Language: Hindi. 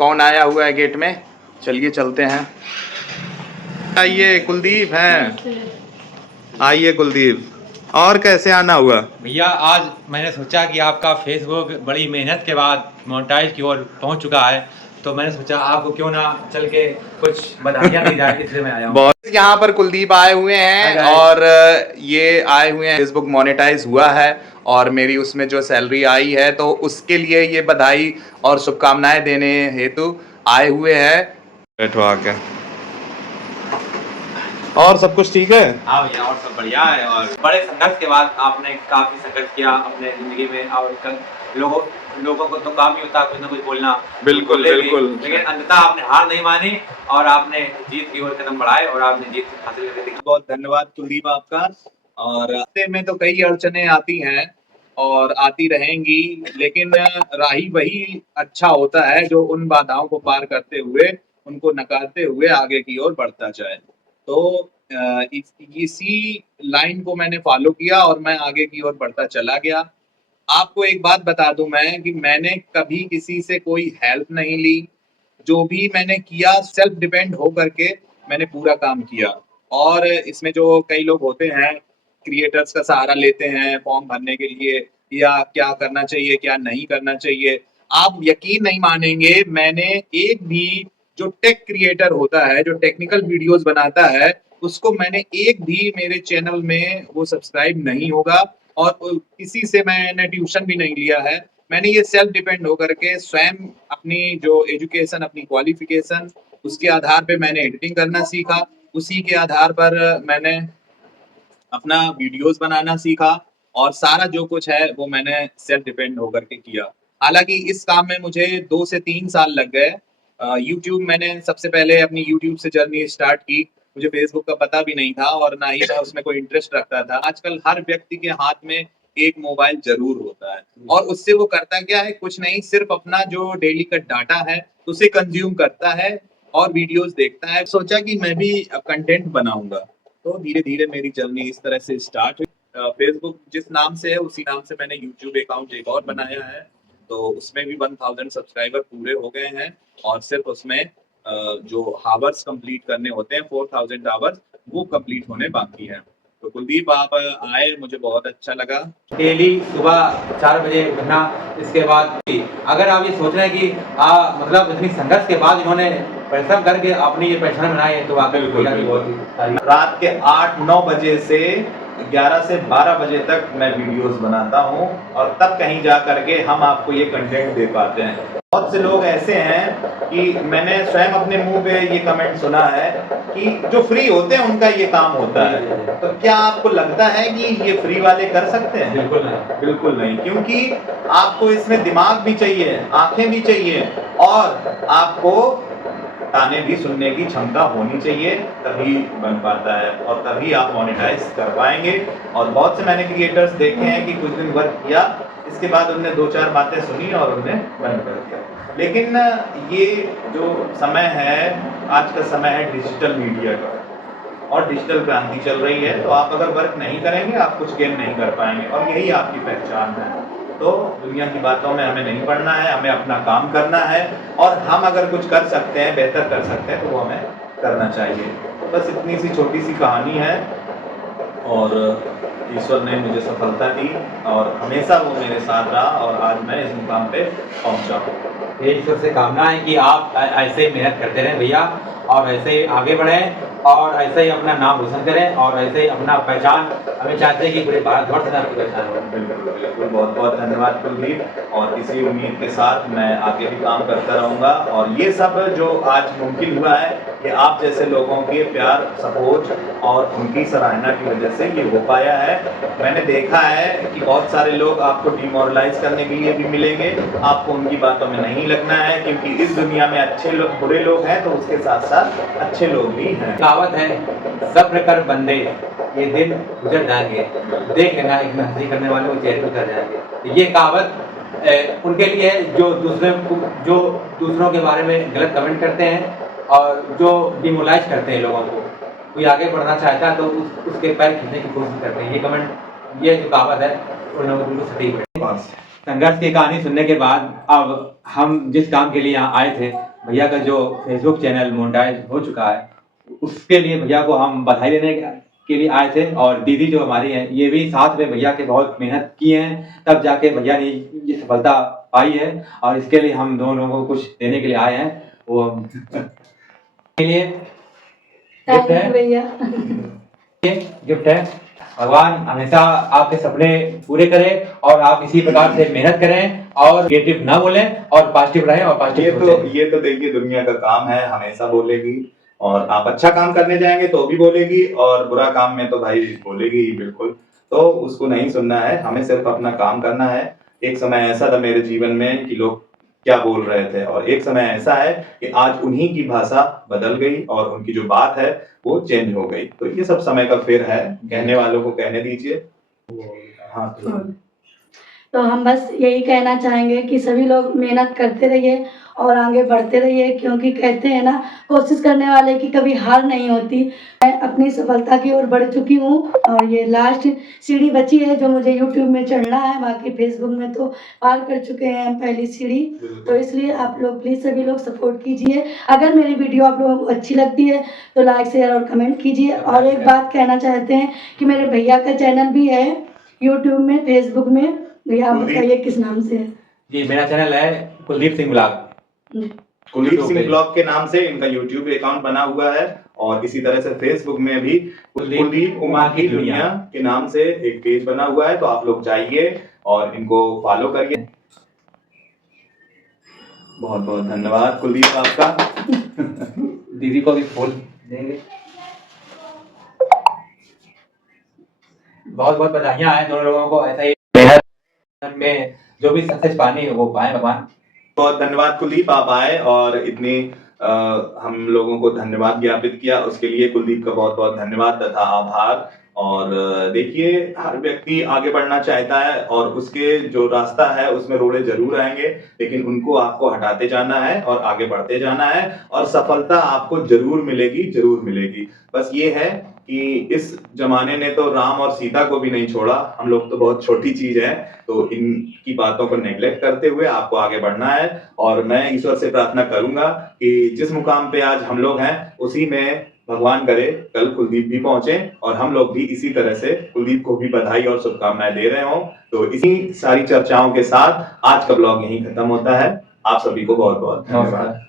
कौन आया हुआ है गेट में, चलिए चलते हैं। आइए कुलदीप हैं, आइए कुलदीप। और कैसे आना हुआ? भैया आज मैंने सोचा कि आपका फेसबुक बड़ी मेहनत के बाद मोनेटाइज की ओर पहुंच चुका है, तो मैंने सोचा आपको क्यों ना चल के कुछ बधाइयाँ दी जाए, इसलिए मैं आया हूँ। बहुत यहाँ पर कुलदीप आए हुए हैं और ये आए हुए हैं, फेसबुक मोनेटाइज हुआ है और मेरी उसमें जो सैलरी आई है तो उसके लिए ये बधाई और शुभकामनाएं देने हेतु आए हुए हैं। बैठो आके। और सब कुछ ठीक है? हाँ भैया, और सब बढ़िया है। और बड़े संघर्ष के बाद आपने काफी संघर्ष किया अपने जिंदगी में, और लोगों को तो काम ही होता है कुछ ना कुछ बोलना। बिल्कुल बिल्कुल। लेकिन अंततः आपने हार नहीं मानी और आपने जीत की ओर कदम बढ़ाए और आपने जीत हासिल करके दिखाई। बहुत धन्यवाद कुलदीप आपका। और रास्ते में तो कई अड़चने आती हैं और आती रहेंगी, लेकिन राही वही अच्छा होता है जो उन बाधाओं को पार करते हुए, उनको नकारते हुए आगे की ओर बढ़ता जाए। तो इसी लाइन को मैंने फॉलो किया और मैं आगे की ओर बढ़ता चला गया। आपको एक बात बता दूं मैं कि मैंने कभी किसी से कोई हेल्प नहीं ली। जो भी मैंने किया सेल्फ डिपेंड हो करके मैंने पूरा काम किया। और इसमें जो कई लोग होते हैं क्रिएटर्स का सहारा लेते हैं फॉर्म भरने के लिए, या क्या करना चाहिए क्या नहीं करना चाहिए, आप यकीन नहीं मानेंगे, मैंने एक भी जो टेक क्रिएटर होता है, जो टेक्निकल वीडियोस बनाता है, उसको मैंने एक भी मेरे चैनल में वो सब्सक्राइब नहीं होगा। और किसी से मैंने ट्यूशन भी नहीं लिया है। मैंने ये सेल्फ डिपेंड होकर के स्वयं अपनी जो एजुकेशन, अपनी क्वालिफिकेशन, उसके आधार पे मैंने एडिटिंग करना सीखा। उसी के आधार पर मैंने अपना वीडियोस बनाना सीखा और सारा जो कुछ है वो मैंने सेल्फ डिपेंड होकर के किया। हालांकि इस काम में मुझे 2 से 3 साल लग गए। यूट्यूब मैंने सबसे पहले अपनी यूट्यूब से जर्नी स्टार्ट की। मुझे फेसबुक का पता भी नहीं था और ना ही मैं उसमें कोई इंटरेस्ट रखता था। आजकल हर व्यक्ति के हाथ में एक मोबाइल जरूर होता है और उससे वो करता क्या है, कुछ नहीं, सिर्फ अपना जो डेली का डाटा है उसे कंज्यूम करता है और वीडियोस देखता है। सोचा कि मैं भी कंटेंट बनाऊंगा, तो धीरे धीरे मेरी जर्नी इस तरह से स्टार्ट हुई। फेसबुक जिस नाम से है उसी नाम से मैंने यूट्यूब अकाउंट एक और बनाया है, तो उसमें भी 1000 सब्सक्राइबर पूरे हो गए हैं और सिर्फ उसमें जो हावर्स कंप्लीट करने होते हैं 4000 आवर्स, वो कंप्लीट होने बाकी है। तो कुलदीप आप आए, मुझे बहुत अच्छा लगा। डेली सुबह 4 बजे उठना, इसके बाद अगर आप ये सोच रहे हैं कि मतलब इतनी संघर्ष के बाद इन्होंने परिश्रम करके अपनी ये पहचान बनाई है, तो वाकई बहुत ही रात के 8-9 बजे से 11 से 12 बजे तक मैं वीडियोस बनाता हूं और तब कहीं जा करके हम आपको ये कंटेंट दे पाते हैं। बहुत से लोग ऐसे हैं कि मैंने स्वयं अपने मुंह पे ये कमेंट सुना है कि जो फ्री होते हैं उनका ये काम होता है। तो क्या आपको लगता है कि ये फ्री वाले कर सकते हैं? बिल्कुल नहीं, बिल्कुल नहीं, क्योंकि आपको इसमें दिमाग भी चाहिए, आंखें भी चाहिए और आपको ताने भी सुनने की क्षमता होनी चाहिए, तभी बन पाता है और तभी आप मोनेटाइज कर पाएंगे। और बहुत से मैंने क्रिएटर्स देखे हैं कि कुछ दिन वर्क किया, इसके बाद उनने 2-4 बातें सुनी और उन्हें बंद कर दिया। लेकिन ये जो समय है, आज का समय है डिजिटल मीडिया का और डिजिटल क्रांति चल रही है, तो आप अगर वर्क नहीं करेंगे आप कुछ गेन नहीं कर पाएंगे और यही आपकी पहचान है। तो दुनिया की बातों में हमें नहीं पड़ना है, हमें अपना काम करना है और हम अगर कुछ कर सकते हैं, बेहतर कर सकते हैं, तो वो हमें करना चाहिए। तो बस इतनी सी छोटी सी कहानी है और ईश्वर ने मुझे सफलता दी और हमेशा वो मेरे साथ रहा और आज मैं इस मुकाम पे पहुंचा हूँ। ये ईश्वर से कामना है कि आप ऐसे ही मेहनत करते रहें भैया, और ऐसे ही आगे बढ़ें और ऐसे ही अपना नाम रोशन करें और ऐसे ही अपना पहचान, हमें चाहते हैं कि पूरे भारतवर्ष में आपकी पहचान हो। बिल्कुल बिल्कुल, बहुत बहुत धन्यवाद कुलदीप। और इसी उम्मीद के साथ मैं आगे भी काम करता रहूँगा और ये सब जो आज मुमकिन हुआ है, ये आप जैसे लोगों के प्यार, सपोर्ट और उनकी सराहना की वजह से ये हो पाया है। मैंने देखा है कि बहुत सारे लोग आपको डिमोरलाइज करने के लिए भी मिलेंगे, आपको उनकी बातों में नहीं लगना है, क्योंकि इस दुनिया में अच्छे लोग, बुरे लोग हैं तो उसके साथ साथ अच्छे लोग भी हैं। कहावत है, सब्र कर बंदे, ये दिन गुजर जाएंगे, देख लेना एक हंसी करने वाले वो चेहरे उतर जाएंगे। ये कहावत उनके लिए जो दूसरों के बारे में गलत कमेंट करते हैं और जो डिमोलाइज करते हैं लोगों को। कोई आगे बढ़ना चाहता है तो उसके पैर खींचने की कोशिश करते हैं। ये कमेंट, ये जो कहावत है, उन्होंने बिल्कुल सटीक है। संघर्ष की कहानी सुनने के बाद अब हम जिस काम के लिए यहाँ आए थे, भैया का जो फेसबुक चैनल मोनेटाइज हो चुका है, उसके लिए भैया को हम बधाई देने के लिए आए थे। और दीदी जो हमारी हैं, ये भी साथ में भैया के बहुत मेहनत की हैं, तब जाके भैया ने ये सफलता पाई है। और इसके लिए हम दोनों लोगों को कुछ देने के लिए आए हैं। वो के लिए गिफ्ट है, भैया गिफ्ट है। भगवान हमेशा आपके सपने पूरे करें और आप इसी प्रकार से मेहनत करें और नेगेटिव ना बोलें और पॉजिटिव रहें और पॉजिटिव ये तो देखिए दुनिया का काम है, हमेशा बोलेगी। और आप अच्छा काम करने जाएंगे तो भी बोलेगी, और बुरा काम में तो भाई बोलेगी ही बिल्कुल। तो उसको नहीं सुनना है, हमें सिर्फ अपना काम करना है। एक समय ऐसा था मेरे जीवन में कि लोग क्या बोल रहे थे, और एक समय ऐसा है कि आज उन्हीं की भाषा बदल गई और उनकी जो बात है वो चेंज हो गई। तो ये सब समय का फेर है, कहने वालों को कहने दीजिए। हाँ तो हम बस यही कहना चाहेंगे कि सभी लोग मेहनत करते रहिए और आगे बढ़ते रहिए, क्योंकि कहते हैं ना, कोशिश करने वाले की कभी हार नहीं होती। मैं अपनी सफलता की ओर बढ़ चुकी हूँ और ये लास्ट सीढ़ी बची है जो मुझे यूट्यूब में चढ़ना है। बाकी फेसबुक में तो पार कर चुके हैं हम पहली सीढ़ी। तो इसलिए आप लोग प्लीज़ सभी लोग सपोर्ट कीजिए। अगर मेरी वीडियो आप लोगों को अच्छी लगती है तो लाइक शेयर और कमेंट कीजिए। और एक बात कहना चाहते हैं कि मेरे भैया का चैनल भी है यूट्यूब में, फेसबुक में। भैया आप बताइए किस नाम से है? जी, मेरा चैनल है कुलदीप सिंह ब्लॉग। कुलदीप सिंह ब्लॉग के नाम से इनका यूट्यूब अकाउंट बना हुआ है, और इसी तरह से फेसबुक में भी कुलदीप उमा की दुनिया के नाम से एक पेज बना हुआ है। तो आप लोग जाइए और इनको फॉलो करिए। बहुत बहुत धन्यवाद कुलदीप आपका। दीदी को भी फूल देंगे। बहुत बहुत बधाइयाँ हैं दोनों लोगों को, ऐसा ही मेहनत में जो भी सक्सेस पानी है वो पाए भगवान। बहुत धन्यवाद कुलदीप, आप आए और इतनी हम लोगों को धन्यवाद ज्ञापित किया, उसके लिए कुलदीप का बहुत बहुत धन्यवाद तथा आभार। और देखिए, हर व्यक्ति आगे बढ़ना चाहता है और उसके जो रास्ता है उसमें रोड़े जरूर आएंगे, लेकिन उनको आपको हटाते जाना है और आगे बढ़ते जाना है, और सफलता आपको जरूर मिलेगी, जरूर मिलेगी। बस ये है कि इस जमाने ने तो राम और सीता को भी नहीं छोड़ा, हम लोग तो बहुत छोटी चीज है। तो इनकी बातों को नेग्लेक्ट करते हुए आपको आगे बढ़ना है। और मैं ईश्वर से प्रार्थना करूंगा कि जिस मुकाम पे आज हम लोग हैं उसी में भगवान करे कल कुलदीप भी पहुंचे, और हम लोग भी इसी तरह से कुलदीप को भी बधाई और शुभकामनाएं दे रहे हों। तो इसी सारी चर्चाओं के साथ आज का ब्लॉग यहीं खत्म होता है। आप सभी को बहुत बहुत धन्यवाद।